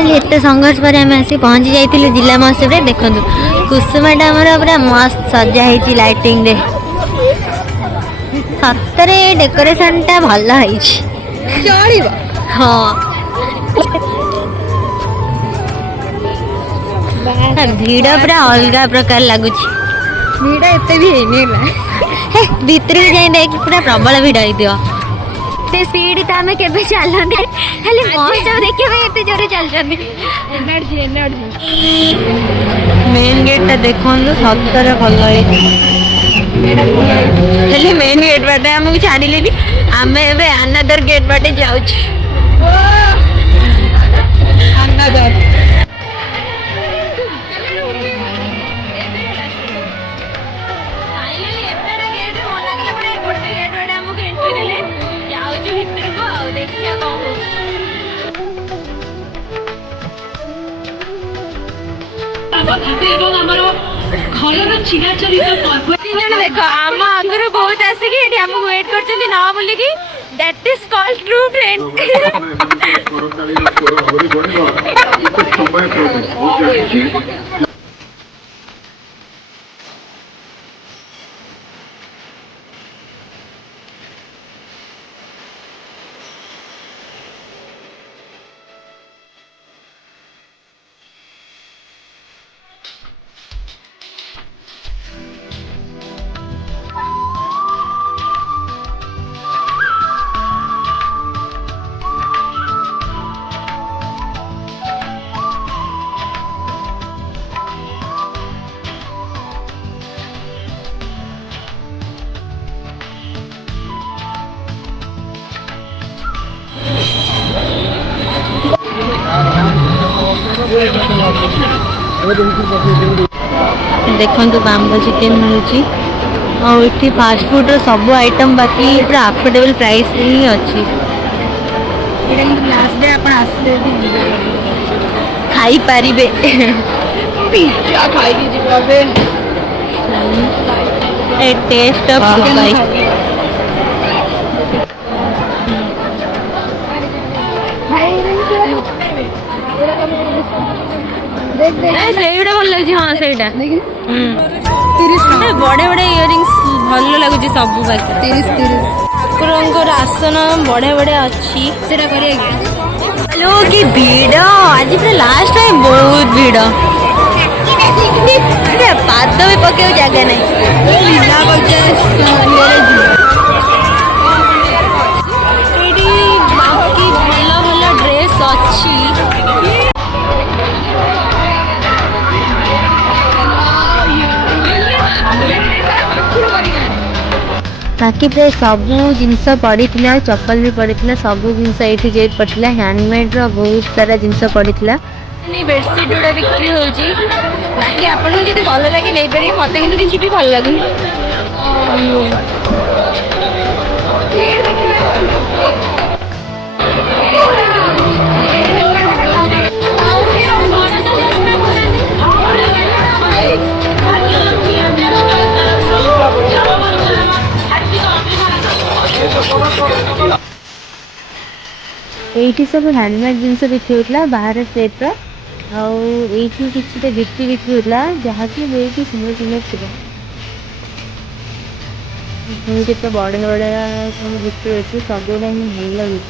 Finally एत संघर्ष पर आम आसी पहुँची जाइए जिला महोत्सव रे। देखो कुसुमाटा आमर पूरा मस्त सजा है लाइटिंग रे। सतरे डेकोरेशन टा भल है। हाँ भीड़ पूरा अलग प्रकार लगुच। भीड़ एते भी है भितर जाए देख पूरा प्रबल भीड़ होते स्पीड तो आम के चलते खाली महोत्सव देखा एत जोर चलते। मेन गेट टा देखो सतर भल है। मेन गेट बाटे आमको छाड़िले आम ए अनदर गेट बाटे जाऊँ। देख आम आगे बहुत आसिक आमको वेट कर ना बोलिकी that is called true friend. देखो बाम्बो चिकेन मिलूँ और ये फास्ट फूड सब आइटम बाकी पूरा अफोर्डेबल प्राइस ही अच्छी। खाई पारे पिज्जा खाई टेस्ट ऑफ दुबई। ସେଇଟା ଭଲ ଲାଗୁଛି। ହଁ ସେଇଟା ବଢିଆ ବଢିଆ ଇୟରିଙ୍ଗସ୍ ଭଲ ଲାଗୁଛି ସବୁ ପାଖରେ। ଠାକୁରଙ୍କର ଆସନ ବଢିଆ ବଢିଆ ଅଛି ସେଟା କରିବା। ହ୍ୟାଲୋ କି ଭିଡ଼ ଆଜି ପୁରା ଲାଷ୍ଟ ଟାଇମ୍ ବହୁତ ଭିଡ଼। ପାଦ ବି ପକେଇବାକୁ ଜାଗା ନାହିଁ। ଏଇଠି ବାକି ଭଲ ଭଲ ଡ୍ରେସ୍ ଅଛି। बाकी प्राय सब जिनस पड़ी चप्पल भी पड़ी सब जिनस ये पड़ा हैंडमेड बहुत सारा जिनस पड़ा। बेडसीट गुड़ा बिक्री होगी आपको भल लगे नहीं पारे मत किसी भी भल लगुनि। ये सब हैंडमेड जिनस बिक्री होता बाहर स्टेट आई किसी गिफ्ट बिक्री होता जहाँकि बहुत सुंदर सुंदर थी के बड़े बड़े सब बिक्री अच्छे सब गुड़ा ही भल लगे।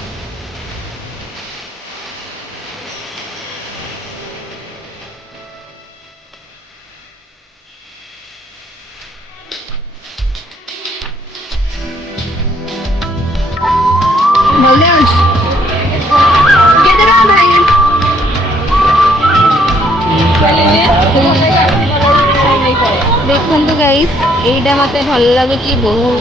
देखु गाइस एटा मत भल लगुच बहुत।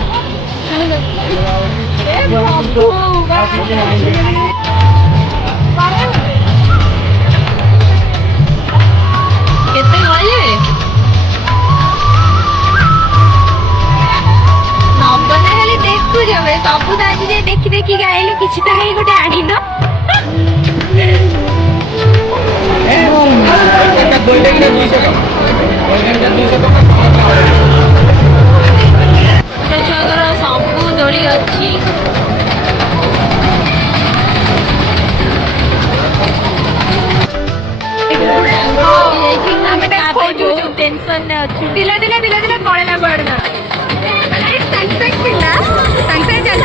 देखु सब देखी देखी गाइलु किसी तो कहीं गोटे आनी सब दोली अच्छी। बहुत टेंशन ने अच्छी दिला पळेला बडना सांग पिला सांग जास्त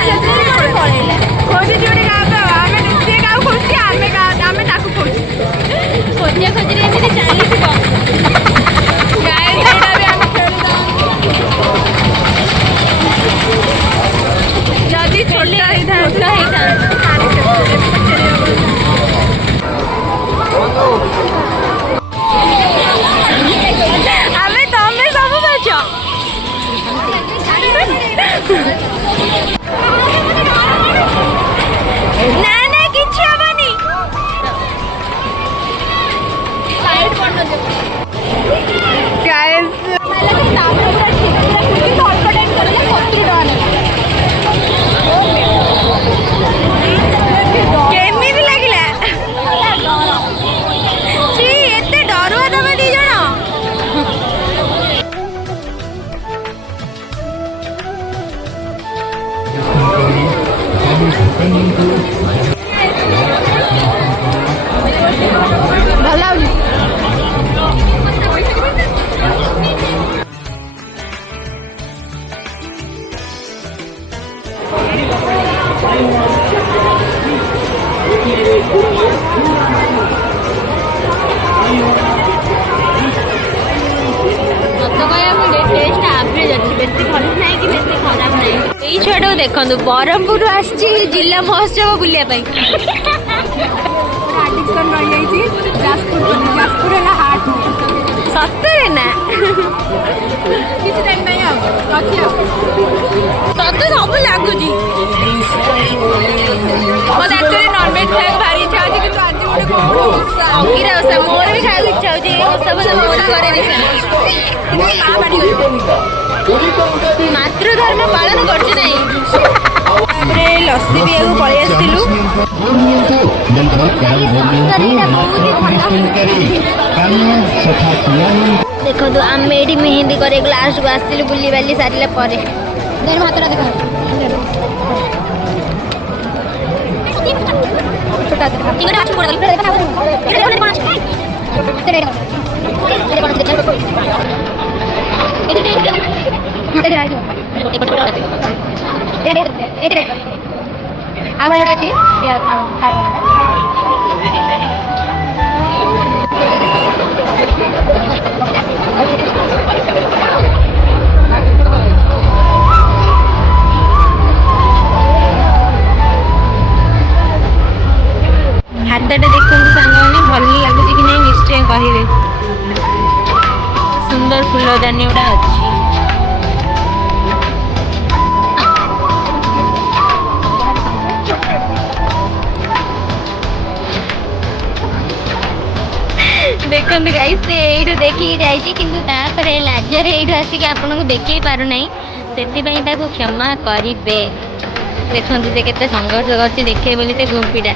पळेला खोजी जोडी गाव आमे दुसरे गाव खोजी आमे ताकू खोजी खोजा खोजी एमती चलीथिब गाय एटा भी आमे खेलिदा जदी छोटा आमे तमे सब बचो ना ना किछ हबनी साइड पड़न दे गाइस दाम पूरा ठीक पूरा कॉन्फिडेंट करके 70 डॉलर केमिति लागिला छी एते डरुआ तमे दी जण भला टेस्ट एवरेज अच्छी बेसी भल ना कि बेसी खराब ना यही छुआ देखो ब्रह्मपुर आसी जिला महोत्सव बुलिया सतरे ना तते सब लगुच मत एक्चुअली नॉनवेज खाया भारी इच्छा होची किंतु आज गोटे अगीरा ओसा मोर भी खाया इच्छा होची ओसा बस मोर करे मातृ धर्म पालन करछि नहीं तापरे लस्सी भी एगो पळि आस्तिलु देखो तो आम एठी मेहंदी करे लास्ट को आस्तिलु बुली बाली सारिला परे देर हातरा देखो छोटा टिकट आछ पड़ गल देखा एठे कोन आछ एठे कोन देखो एठे आइयो एठे आवा एठी या हाथटा देखो सांग भल लगुच कि नहीं निश्चय कहे सुंदर फूलदानी गुड़ा अच्छी देखो गाइस ये देखिए जापर लाजर ये आसिक आपको देखे पार ना से क्षमा करें देखते से केते संघर्ष कर देखे बोली से गुंपीटा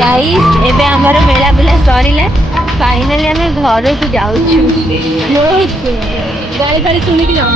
गाइस एबे हमर मेला बुला सरीला फाइनली हमें घर को जाऊँ गाड़ी गाड़ी सुनिक जाऊँ